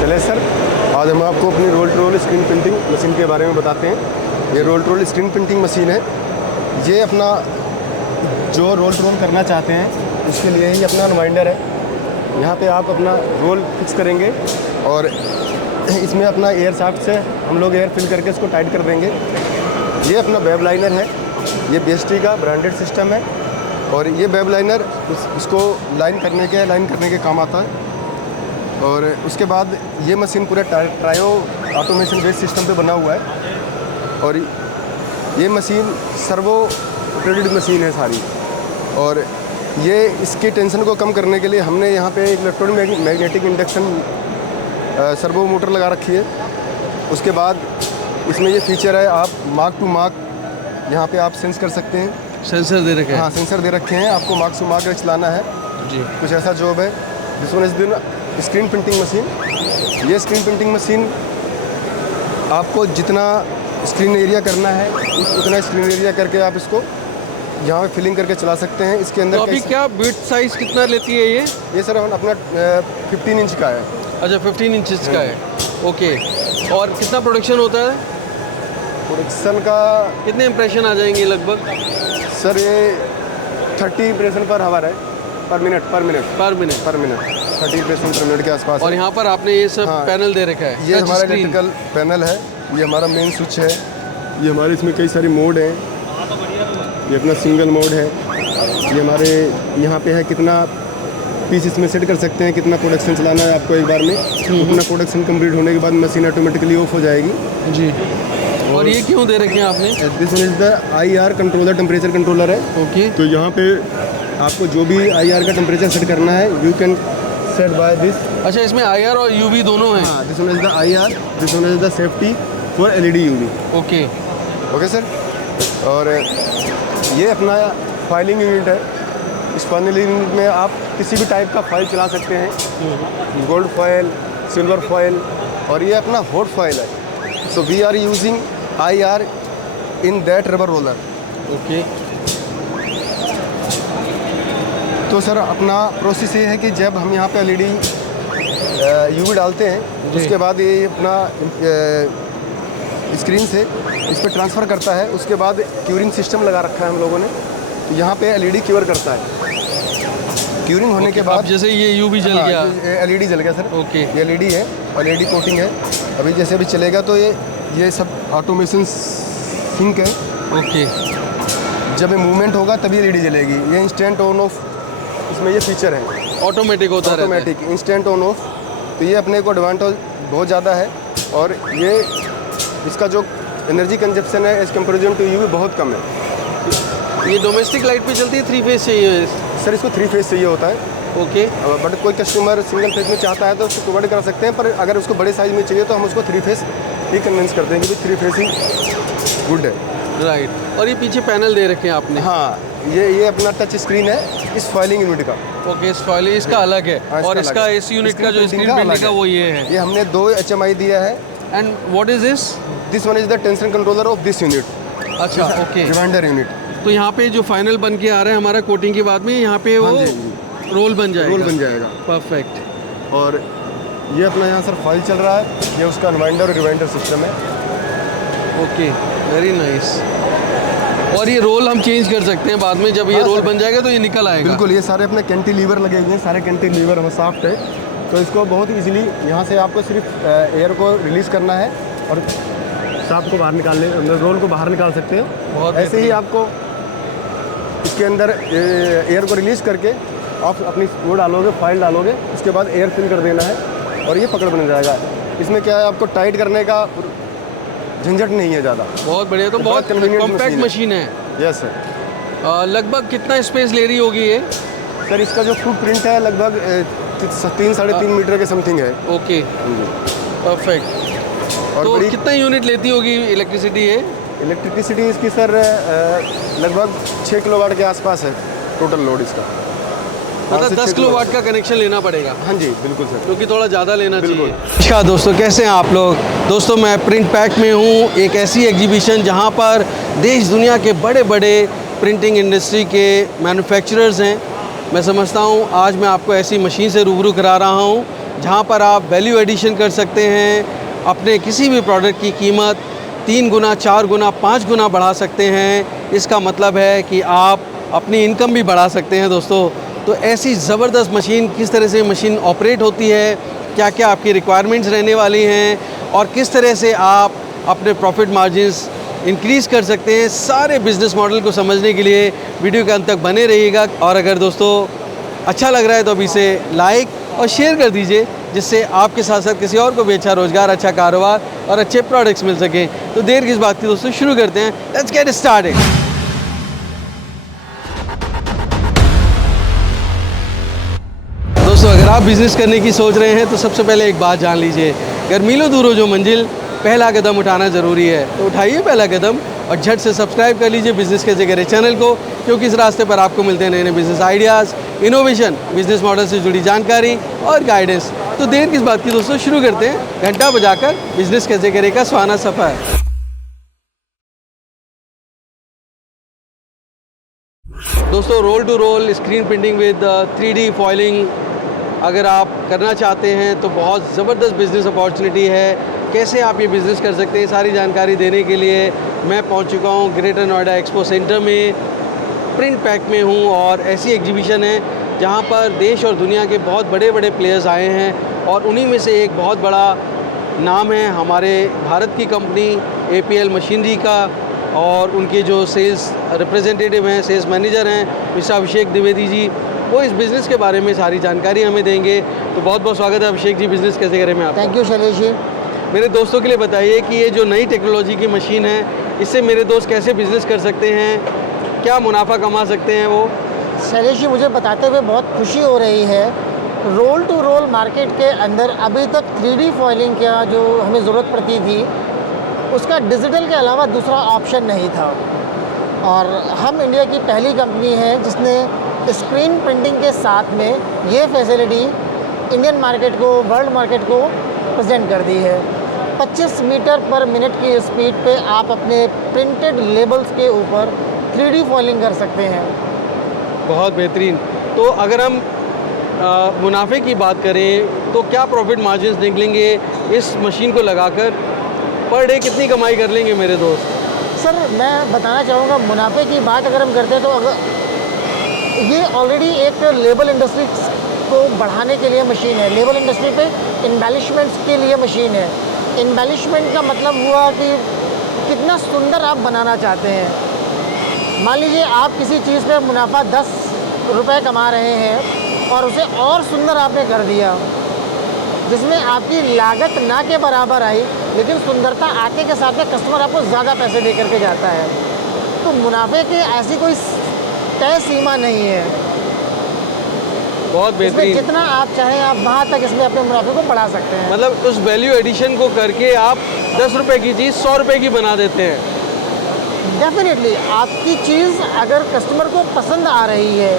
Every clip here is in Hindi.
चले सर, आज हम आपको अपनी roll to roll screen printing machine के बारे में बताते हैं। ये roll to roll screen printing machine है। ये अपना जो रोल टू रोल करना चाहते हैं इसके लिए ही अपना रिमाइंडर है। यहाँ पे आप अपना रोल फिक्स करेंगे और इसमें अपना एयर शाफ्ट से हम लोग एयर फिल करके इसको टाइट कर देंगे। ये अपना वेब लाइनर है, ये BST का ब्रांडेड सिस्टम है और ये वेब लाइनर इसको लाइन करने के काम आता है। और उसके बाद ये मशीन पूरा ट्रायो ऑटोमेशन बेस्ड सिस्टम पे बना हुआ है और ये मशीन सर्वो ऑपरेटेड मशीन है सारी। और ये इसकी टेंशन को कम करने के लिए हमने यहाँ पे एक electronic magnetic induction servo motor लगा रखी है। उसके बाद इसमें ये फीचर है, आप मार्क टू मार्क यहाँ पे आप सेंस कर सकते हैं। सेंसर दे रखे हैं? हाँ, सेंसर दे रखे हैं, आपको मार्क टू मार्क चलाना है जी। कुछ ऐसा जॉब है। This one is the screen printing machine. ये स्क्रीन प्रिंटिंग मशीन आपको जितना स्क्रीन एरिया करना है उतना स्क्रीन एरिया करके आप इसको यहाँ पे फिलिंग करके चला सकते हैं। इसके अंदर तो अभी क्या बिट साइज़ कितना लेती है ये? ये सर अपना 15 इंच का है। अच्छा, 15 इंचज़ का है। ओके, और कितना प्रोडक्शन होता है? प्रोडक्शन का कितने इंप्रेशन आ जाएंगे लगभग? सर ये 30 इंप्रेशन पर हावर है, पर मिनट 30 इंप्रेशन पर मिनट के आसपास। और यहाँ पर आपने ये सब पैनल दे रखा है? ये हमारा इलेक्ट्रिकल पैनल है, ये हमारा मेन स्विच है। ये हमारे इसमें कई सारे मोड हैं। ये अपना सिंगल मोड है। ये हमारे यहाँ पे है कितना पीस इसमें सेट कर सकते हैं, कितना प्रोडक्शन चलाना है आपको एक बार में। अपना प्रोडक्शन कंप्लीट होने के बाद मशीन ऑटोमेटिकली ऑफ हो जाएगी जी। और ये क्यों दे रखे हैं आपने? This one is the IR controller, temperature controller है। ओके, तो यहाँ पे आपको जो भी IR का टेम्परेचर सेट करना है you can set by this. अच्छा, इसमें IR और UV दोनों हैं? हाँ, this one is the IR, this one is the safety for LED UV। Okay okay sir. और ये अपना फाइलिंग यूनिट है। इस फाइलिंग यूनिट में आप किसी भी टाइप का फाइल चला सकते हैं, गोल्ड फॉयल, सिल्वर फॉयल, और ये अपना हॉट फॉयल है। So we are using IR in that rubber roller. Okay, तो सर अपना प्रोसेस ये है कि जब हम यहाँ पे LED UV डालते हैं उसके बाद ये अपना स्क्रीन से इस पर ट्रांसफ़र करता है। उसके बाद क्यूरिंग सिस्टम लगा रखा है हम लोगों ने, तो यहाँ पे LED क्यूर करता है। क्यूरिंग होने के बाद जैसे ये UV जल गया, LED जल गया सर। ओके, ये LED है और LED कोटिंग है। अभी जैसे अभी चलेगा तो ये सब ऑटोमेशन सिंक है। ओके, जब ये मूवमेंट होगा तभी LED जलेगी। ये इंस्टेंट ऑन ऑफ, इसमें ये फीचर है, ऑटोमेटिक होता है, ऑटोमेटिक इंस्टेंट ऑन ऑफ। तो ये अपने को एडवांटेज बहुत ज़्यादा है और ये इसका जो एनर्जी कंजप्शन है एज कम्पेरिजन टू UV बहुत कम है। ये डोमेस्टिक लाइट पे चलती है? 3 फेज चाहिए सर, इसको 3 फेज चाहिए होता है। ओके, बट कोई कस्टमर सिंगल फेज में चाहता है तो उसको प्रोवाइड कर सकते हैं, पर अगर उसको बड़े साइज में चाहिए तो हम उसको 3 फेज ही कन्विंस करते हैं कि 3 फेज ही गुड है। राइट। और ये पीछे पैनल दे रखे हैं आपने? हाँ, ये अपना टच स्क्रीन है इस फाइलिंग यूनिट का। ओके, इस फाइलिंग इसका अलग है। और इसका इस यूनिट का जो स्क्रीन प्रिंटिंग का वो ये है। ये हमने 2 HMI दिया है। And what is this? This one is the tension controller of this unit. अच्छा, ओके, रिमाइंडर यूनिट। तो यहाँ पे जो फाइनल बन के आ रहा है हमारा कोटिंग के बाद में, यहाँ पे वो रोल बन जाएगा। परफेक्ट। और ये अपना यहाँ सर फाइल चल रहा है, ये उसका रिमाइंडर और रिमाइंडर सिस्टम है। Okay, very nice. और ये रोल हम चेंज कर सकते हैं बाद में, जब ये रोल बन जाएगा तो ये निकल आएगा? बिल्कुल, ये सारे अपने कैंटिलीवर लगे हुए हैं, सारे कैंटिलीवर हम सॉफ्ट है, तो इसको बहुत इजीली यहाँ से आपको सिर्फ एयर को रिलीज़ करना है और शाफ्ट को बाहर निकालने, रोल को बाहर निकाल सकते हैं। बहुत ऐसे ही आपको इसके अंदर एयर को रिलीज़ करके आप अपनी वो डालोगे, फाइल डालोगे, उसके बाद एयर फिल कर देना है और ये पकड़ बन जाएगा। इसमें क्या है, आपको टाइट करने का झंझट नहीं है ज़्यादा। बहुत बढ़िया। तो बहुत कॉम्पैक्ट मशीन है। Yes sir. लगभग कितना स्पेस ले रही होगी ये? सर, इसका जो फुट प्रिंट है लगभग 3-3.5 मीटर के समथिंग है। Okay, perfect. और तो कितना यूनिट लेती होगी इलेक्ट्रिसिटी ये? इलेक्ट्रिसिटी इसकी सर लगभग 6 किलोवाट के आसपास है टोटल लोड इसका। मतलब 10 किलोवाट का कनेक्शन लेना पड़ेगा? हाँ जी, बिल्कुल सर, क्योंकि थोड़ा ज़्यादा लेना चाहिए। नमस्कार दोस्तों, कैसे हैं आप लोग? दोस्तों, मैं प्रिंट पैक में हूँ, एक ऐसी एग्जीबिशन जहाँ पर देश दुनिया के बड़े बड़े प्रिंटिंग इंडस्ट्री के मैन्युफैक्चरर्स हैं। मैं समझता हूँ आज मैं आपको ऐसी मशीन से रूबरू करा रहा हूँ जहाँ पर आप वैल्यू एडिशन कर सकते हैं, अपने किसी भी प्रोडक्ट की कीमत 3 गुना, 4 गुना, 5 गुना बढ़ा सकते हैं। इसका मतलब है कि आप अपनी इनकम भी बढ़ा सकते हैं दोस्तों। तो ऐसी ज़बरदस्त मशीन, किस तरह से मशीन ऑपरेट होती है, क्या क्या आपकी रिक्वायरमेंट्स रहने वाली हैं और किस तरह से आप अपने प्रॉफिट मार्जिन्स इंक्रीज़ कर सकते हैं, सारे बिज़नेस मॉडल को समझने के लिए वीडियो के अंत तक बने रहिएगा। और अगर दोस्तों अच्छा लग रहा है तो अभी इसे लाइक और शेयर कर दीजिए, जिससे आपके साथ साथ किसी और को भी अच्छा रोज़गार, अच्छा कारोबार और अच्छे प्रोडक्ट्स मिल सकें। तो देर किस बात की दोस्तों, शुरू करते हैं। Let's get started. दोस्तों अगर आप बिज़नेस करने की सोच रहे हैं तो सबसे पहले एक बात जान लीजिए, अगर मीलों दूर हो जो मंजिल, पहला कदम उठाना ज़रूरी है। तो उठाइए पहला कदम और झट से सब्सक्राइब कर लीजिए बिज़नेस कैसे करें चैनल को, क्योंकि इस रास्ते पर आपको मिलते हैं नए नए business ideas, innovation, business model से जुड़ी जानकारी और गाइडेंस। तो देर किस बात की दोस्तों, शुरू करते हैं घंटा बजाकर बिज़नेस कैसे करें का सुहाना सफ़र। दोस्तों roll to roll screen printing with 3D foiling अगर आप करना चाहते हैं तो बहुत ज़बरदस्त बिज़नेस अपॉर्चुनिटी है। कैसे आप ये बिज़नेस कर सकते हैं, सारी जानकारी देने के लिए मैं पहुंच चुका हूं ग्रेटर नोएडा एक्सपो सेंटर में। प्रिंट पैक में हूं और ऐसी एग्जीबिशन है जहां पर देश और दुनिया के बहुत बड़े बड़े प्लेयर्स आए हैं और उन्हीं में से एक बहुत बड़ा नाम है हमारे भारत की कंपनी APL मशीनरी का, और उनके जो सेल्स रिप्रेजेंटेटिव हैं, सेल्स मैनेजर हैं मिस्टर अभिषेक द्विवेदी जी, वो इस बिज़नेस के बारे में सारी जानकारी हमें देंगे। तो बहुत बहुत स्वागत है अभिषेक जी बिज़नेस कैसे करें में आपका। Thank you Shailesh ji. मेरे दोस्तों के लिए बताइए कि ये जो नई टेक्नोलॉजी की मशीन है, इससे मेरे दोस्त कैसे बिज़नेस कर सकते हैं, क्या मुनाफा कमा सकते हैं वो। शैलेश जी, मुझे बताते हुए बहुत खुशी हो रही है। रोल टू रोल मार्केट के अंदर अभी तक 3D फॉइलिंग का जो हमें ज़रूरत पड़ती थी, उसका डिजिटल के अलावा दूसरा ऑप्शन नहीं था। और हम इंडिया की पहली कंपनी है जिसने स्क्रीन प्रिंटिंग के साथ में ये फैसिलिटी इंडियन मार्केट को, वर्ल्ड मार्केट को प्रेजेंट कर दी है। 25 मीटर पर मिनट की स्पीड पे आप अपने प्रिंटेड लेबल्स के ऊपर 3D फॉइलिंग कर सकते हैं। बहुत बेहतरीन। तो अगर हम मुनाफे की बात करें तो क्या प्रॉफिट मार्जिन्स निकलेंगे इस मशीन को लगाकर, पर डे कितनी कमाई कर लेंगे मेरे दोस्त। सर मैं बताना चाहूँगा, मुनाफे की बात अगर हम करते हैं तो अगर ये ऑलरेडी एक लेबल इंडस्ट्री को बढ़ाने के लिए मशीन है। लेबल इंडस्ट्री पे इम्बेलिशमेंट्स के लिए मशीन है। इम्बेलिशमेंट का मतलब हुआ कि कितना सुंदर आप बनाना चाहते हैं। मान लीजिए आप किसी चीज़ पे मुनाफा 10 रुपये कमा रहे हैं और उसे और सुंदर आपने कर दिया, जिसमें आपकी लागत ना के बराबर आई, लेकिन सुंदरता आके के साथ में कस्टमर आपको ज़्यादा पैसे दे करके जाता है। तो मुनाफे की ऐसी कोई तय सीमा नहीं है। बहुत बेहतरीन। जितना आप चाहें आप वहाँ तक इसमें अपने मुनाफे को बढ़ा सकते हैं। मतलब उस वैल्यू एडिशन को करके आप 10 रुपये की चीज़ 100 रुपये की बना देते हैं। डेफिनेटली आपकी चीज़ अगर कस्टमर को पसंद आ रही है,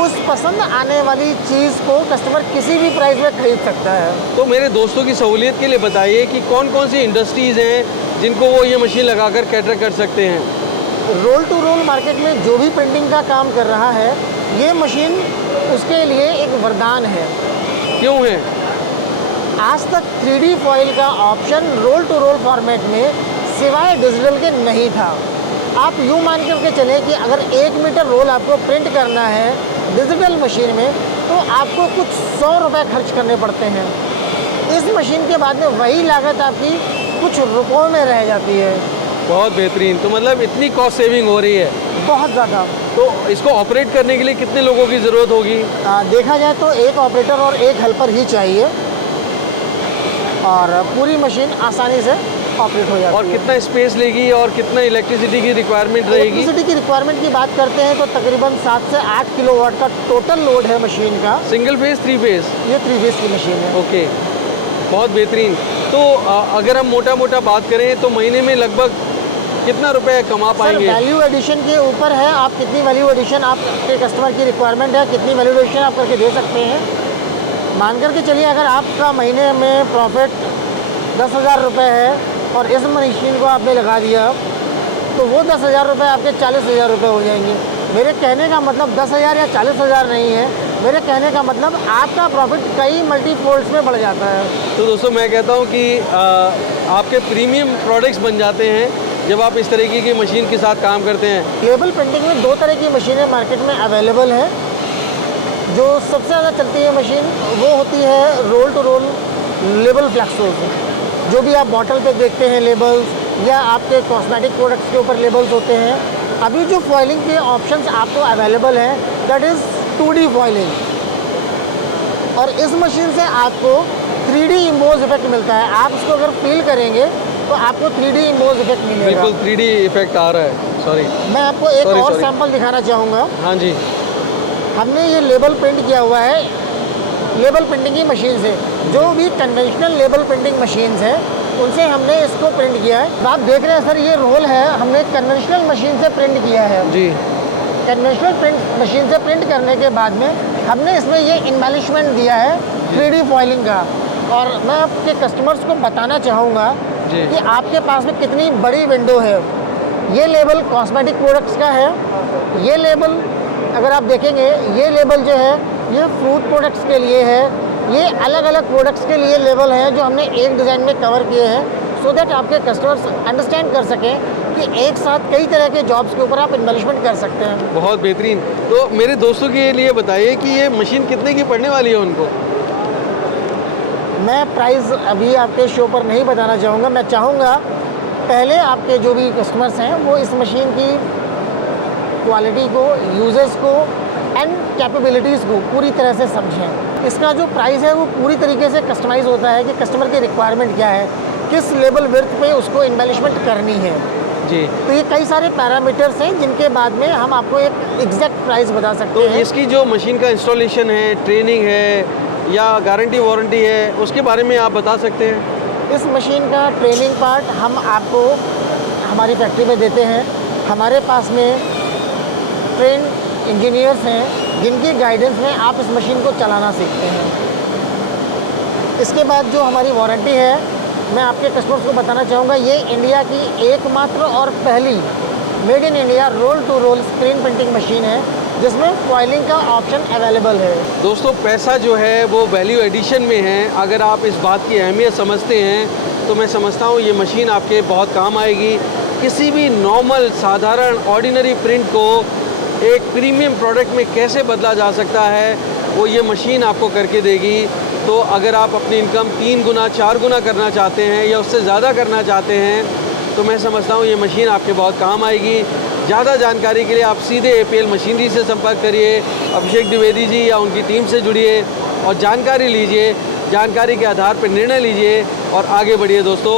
उस पसंद आने वाली चीज़ को कस्टमर किसी भी प्राइस में खरीद सकता है। तो मेरे दोस्तों की सहूलियत के लिए बताइए कि कौन कौन सी इंडस्ट्रीज़ हैं जिनको वो ये मशीन लगाकर कैटर कर सकते हैं। रोल टू रोल मार्केट में जो भी प्रिंटिंग का काम कर रहा है, ये मशीन उसके लिए एक वरदान है। क्यों है? आज तक 3D फॉइल का option roll to roll format में सिवाय डिजिटल के नहीं था। आप यूँ मान करके चले कि अगर 1 मीटर रोल आपको प्रिंट करना है डिजिटल मशीन में, तो आपको कुछ 100 रुपये खर्च करने पड़ते हैं। इस मशीन के बाद में वही लागत आपकी कुछ रुपयों में रह जाती है। बहुत बेहतरीन। तो मतलब इतनी कॉस्ट सेविंग हो रही है बहुत ज़्यादा। तो इसको ऑपरेट करने के लिए कितने लोगों की ज़रूरत होगी? देखा जाए तो एक ऑपरेटर और एक हेल्पर ही चाहिए और पूरी मशीन आसानी से ऑपरेट हो जाती है। और कितना स्पेस लेगी और कितना इलेक्ट्रिसिटी की रिक्वायरमेंट रहेगी? इलेक्ट्रिसिटी की रिक्वायरमेंट की बात करते हैं तो तकरीबन 7 से 8 किलोवाट का टोटल लोड है मशीन का। Single phase, 3 phase? ये 3 फेज की मशीन है। ओके, बहुत बेहतरीन। तो अगर हम मोटा मोटा बात करें तो महीने में लगभग कितना रुपए कमा पाएंगे? वैल्यू एडिशन के ऊपर है, आप कितनी वैल्यू एडिशन आपके कस्टमर की रिक्वायरमेंट है, कितनी वैल्यू एडिशन आप करके दे सकते हैं। मान करके चलिए अगर आपका महीने में प्रॉफिट 10,000 रुपये है और इस मशीन को आपने लगा दिया तो वो 10,000 रुपये आपके 40,000 रुपये हो जाएंगे। मेरे कहने का मतलब 10,000 या 40,000 नहीं है, मेरे कहने का मतलब आपका प्रॉफिट कई मल्टीफोल्ड्स में बढ़ जाता है। तो दोस्तों मैं कहता हूँ कि आपके प्रीमियम प्रोडक्ट्स बन जाते हैं जब आप इस तरीके की मशीन के साथ काम करते हैं। लेबल प्रिंटिंग में 2 तरह की मशीनें मार्केट में अवेलेबल है। जो सबसे ज़्यादा चलती है मशीन वो होती है रोल टू रोल लेबल फ्लेक्सोज। जो भी आप बॉटल पे देखते हैं लेबल्स या आपके कॉस्मेटिक प्रोडक्ट्स के ऊपर लेबल्स होते हैं। अभी जो फॉइलिंग के ऑप्शंस आपको अवेलेबल हैं दैट इज़ 2D फॉइलिंग, और इस मशीन से आपको 3D इम्बोज इफेक्ट मिलता है। आप इसको अगर फील करेंगे तो आपको 3D इम्बोज इफेक्ट मिलेगा। बिल्कुल 3D इफेक्ट आ रहा है। सॉरी, मैं आपको एक Sorry, और sorry. सैंपल दिखाना चाहूँगा। हाँ जी, हमने ये लेबल प्रिंट किया हुआ है लेबल प्रिंटिंग की मशीन से। जो भी कन्वेंशनल लेबल प्रिंटिंग मशीन्स हैं उनसे हमने इसको प्रिंट किया है। तो आप देख रहे हैं सर, ये रोल है हमने कन्वेंशनल मशीन से प्रिंट किया है। जी, कन्वेंशनल प्रिंट मशीन से प्रिंट करने के बाद में हमने इसमें ये इम्बेलिशमेंट दिया है 3D फॉइलिंग का। और मैं आपके कस्टमर्स को बताना चाहूँगा जी। कि आपके पास में कितनी बड़ी विंडो है। ये लेबल कॉस्मेटिक प्रोडक्ट्स का है। ये लेबल अगर आप देखेंगे, ये लेबल जो है ये फ्रूट प्रोडक्ट्स के लिए है। ये अलग अलग प्रोडक्ट्स के लिए लेबल हैं जो हमने एक डिज़ाइन में कवर किए हैं, सो दैट आपके कस्टमर्स अंडरस्टैंड कर सकें कि एक साथ कई तरह के जॉब्स के ऊपर आप इन्वेस्टमेंट कर सकते हैं। बहुत बेहतरीन। तो मेरे दोस्तों के लिए बताइए कि ये मशीन कितने की पड़ने वाली है उनको? मैं प्राइस अभी आपके शो पर नहीं बताना चाहूँगा। मैं चाहूँगा पहले आपके जो भी कस्टमर्स हैं वो इस मशीन की क्वालिटी को, यूजर्स को एंड कैपेबिलिटीज़ को पूरी तरह से समझें। इसका जो प्राइस है वो पूरी तरीके से कस्टमाइज़ होता है कि कस्टमर की रिक्वायरमेंट क्या है, किस लेवल विड्थ पे उसको इन्वेस्टमेंट करनी है। जी, तो ये कई सारे पैरामीटर्स हैं जिनके बाद में हम आपको एक एग्जैक्ट प्राइस बता सकते तो हैं। इसकी जो मशीन का इंस्टॉलेशन है, ट्रेनिंग है या गारंटी वारंटी है, उसके बारे में आप बता सकते हैं? इस मशीन का ट्रेनिंग पार्ट हम आपको हमारी फैक्ट्री में देते हैं। हमारे पास में ट्रेन इंजीनियर्स हैं जिनकी गाइडेंस में आप इस मशीन को चलाना सीखते हैं। इसके बाद जो हमारी वारंटी है, मैं आपके कस्टमर्स को बताना चाहूँगा, ये इंडिया की एकमात्र और पहली made in India roll to roll screen printing machine है जिसमें फॉइलिंग का ऑप्शन अवेलेबल है। दोस्तों पैसा जो है वो वैल्यू एडिशन में है। अगर आप इस बात की अहमियत समझते हैं तो मैं समझता हूँ ये मशीन आपके बहुत काम आएगी। किसी भी नॉर्मल साधारण ऑर्डिनरी प्रिंट को एक प्रीमियम प्रोडक्ट में कैसे बदला जा सकता है वो ये मशीन आपको करके देगी। तो अगर आप अपनी इनकम 3 गुना 4 गुना करना चाहते हैं या उससे ज़्यादा करना चाहते हैं तो मैं समझता हूँ ये मशीन आपके बहुत काम आएगी। ज़्यादा जानकारी के लिए आप सीधे APL मशीनरी से संपर्क करिए, अभिषेक द्विवेदी जी या उनकी टीम से जुड़िए और जानकारी लीजिए। जानकारी के आधार पर निर्णय लीजिए और आगे बढ़िए। दोस्तों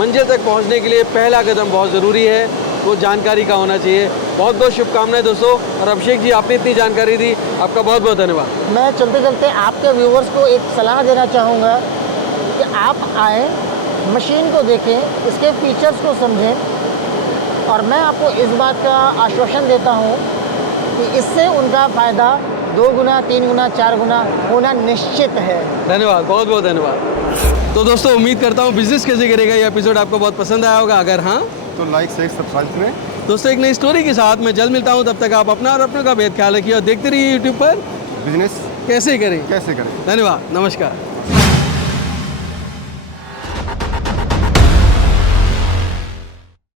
मंजिल तक पहुंचने के लिए पहला कदम बहुत ज़रूरी है, वो जानकारी का होना चाहिए। बहुत बहुत शुभकामनाएं दोस्तों। और अभिषेक जी आपने इतनी जानकारी दी, आपका बहुत बहुत धन्यवाद। मैं चलते चलते आपके व्यूवर्स को एक सलाह देना चाहूँगा कि आप आएँ, मशीन को देखें, इसके फीचर्स को समझें और मैं आपको इस बात का आश्वासन देता हूँ कि इससे उनका फ़ायदा 2 गुना 3 गुना 4 गुना होना निश्चित है। धन्यवाद, बहुत बहुत धन्यवाद। तो दोस्तों उम्मीद करता हूँ बिजनेस कैसे करेगा ये एपिसोड आपको बहुत पसंद आया होगा। अगर हाँ तो लाइक शेयर सब्सक्राइब करें। दोस्तों एक नई स्टोरी के साथ मैं जल्द मिलता हूँ। तब तक आप अपना और अपनों का बेहद ख्याल रखिए और देखते रहिए यूट्यूब पर बिजनेस कैसे करें। कैसे करें। धन्यवाद, नमस्कार।